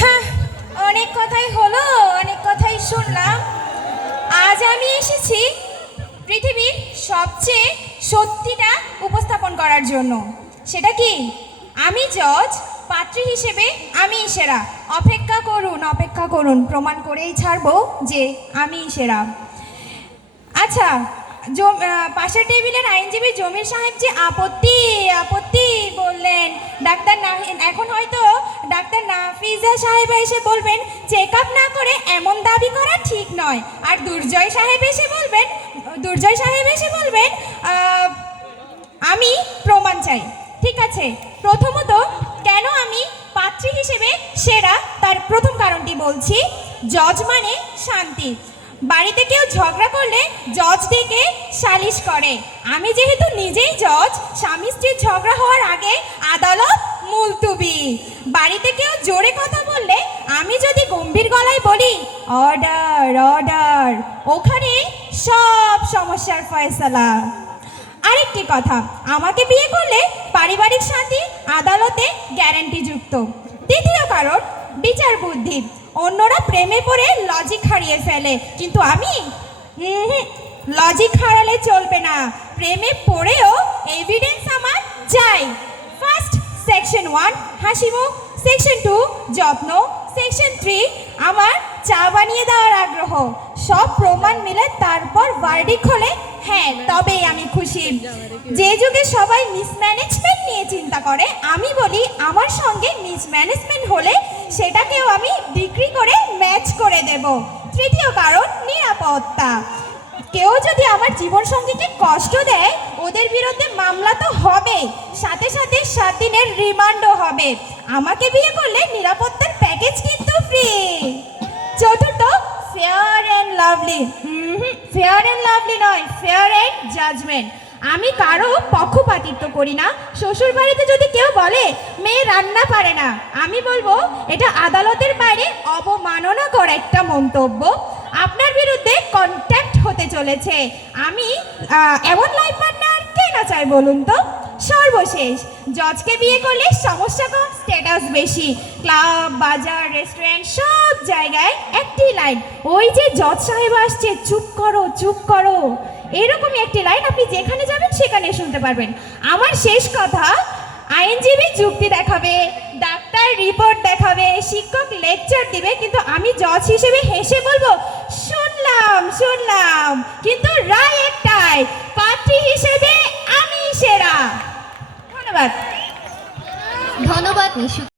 হ্যাঁ, অনেক কথাই হলো, অনেক কথাই শুনলাম। আজ আমি এসেছি পৃথিবীর সবচেয়ে সত্যিটা উপস্থাপন করার জন্য। সেটা কি? আমি জজ, পাত্রী হিসেবে আমি সেরা। অপেক্ষা করুন, অপেক্ষা করুন, প্রমাণ করেই ছাড়বো যে আমি সেরা। আচ্ছা, পাশের টেবিলের আইনজীবী জমির সাহেব যে আপত্তি আপত্তি বললেন, ডাক্তার এখন হয়তো ডাক্তার নাফিজা সাহেব এসে বলবেন চেক আপ না করে এমন দাবি করা ঠিক নয়। আর দুর্জয় সাহেব এসে বলবেন আমি প্রমাণ চাই। ঠিক আছে, প্রথমত কেন আমি পাত্রী হিসেবে সেরা তার প্রথম কারণটি বলছি। জজ মানে শান্তি। বাড়িতে কেউ ঝগড়া করলে জজ ডেকে সালিশ করে। আমি যেহেতু নিজেই জজ, স্বামী স্ত্রীর ঝগড়া হওয়ার আগে আদালত মুলতুবি। বাড়িতে কেউ জোরে কথা বললে আমি যদি গম্ভীর গলায় বলি অর্ডার অর্ডার, ওখানে সব সমস্যার ফয়সালা। আরেকটি কথা, আমাকে বিয়ে করলে পারিবারিক শান্তি আদালতে গ্যারান্টিযুক্ত। তৃতীয় কারণ বিচার বুদ্ধি। অন্যরা প্রেমে পড়ে লজিক হারিয়ে ফেলে, কিন্তু আমি লজিক হারালে চলবে না। প্রেমে পড়েও এভিডেন্স আমার চাই। ফার্স্ট সেকশন 1 হাসিমুখ, সেকশন 2 যত্ন, সেকশন 3 আমার চা বানিয়ে দেওয়ার আগ্রহ। সব প্রমাণ মিলে তারপর ভার্ডিক্ট হলে হ্যাঁ তবেই আমি খুশি। যে যুগে সবাই মিসম্যানেজমেন্ট নিয়ে চিন্তা করে, আমি বলি আমার সঙ্গে মিসম্যানেজমেন্ট হলে সেটাকেও আমি ডিগ্রি করে ম্যাচ করে দেব। তৃতীয় কারণ নিরাপত্তা। কেউ যদি আমার জীবন সঙ্গীকে কষ্ট দেয়, ওদের বিরুদ্ধে মামলা তো হবে, সাথে সাথে 7 দিনের রিমান্ডও হবে। আমাকে বিয়ে করলে নিরাপত্তার প্যাকেজ কিন্তু ফ্রি। চতুর্থ fair and lovely. Fair and lovely নয়, ফেয়ার অ্যান্ড জাজমেন্ট। আমি কারো পক্ষপাতিত্ব করি না। শ্বশুর বাড়িতে যদি কেউ বলে মেয়ে রান্না পারে না, আমি বলবো এটা আদালতের বাইরে অবমাননাকর একটা মন্তব্য। আপনার বিরুদ্ধে কন্ট্যাক্ট হতে চলেছে। আমি এমন লাইফ পার্টনার কে না চাই বলুন তো। সর্বশেষ, জজকে বিয়ে করলে সমস্যা কম, স্ট্যাটাস বেশি। ক্লাব, বাজার, রেস্টুরেন্ট সব জায়গায় একটি লাইন, ওই যে জজ সাহেব আসছে, চুপ করো চুপ করো। এরকমই একটি লাইন আপনি যেখানে যাবেন সেখানে শুনতে পারবেন। আমার শেষ কথা, আইনজীবী যুক্তি দেখাবে, ডাক্তার রিপোর্ট দেখাবে, শিক্ষক লেকচার দিবে, কিন্তু আমি জজ হিসেবে হেসে বলবো শুনলাম শুনলাম, কিন্তু রায় একটাই, পাত্রী হিসেবে আমি সেরা। ধন্যবাদ। ধন্যবাদ নিশু।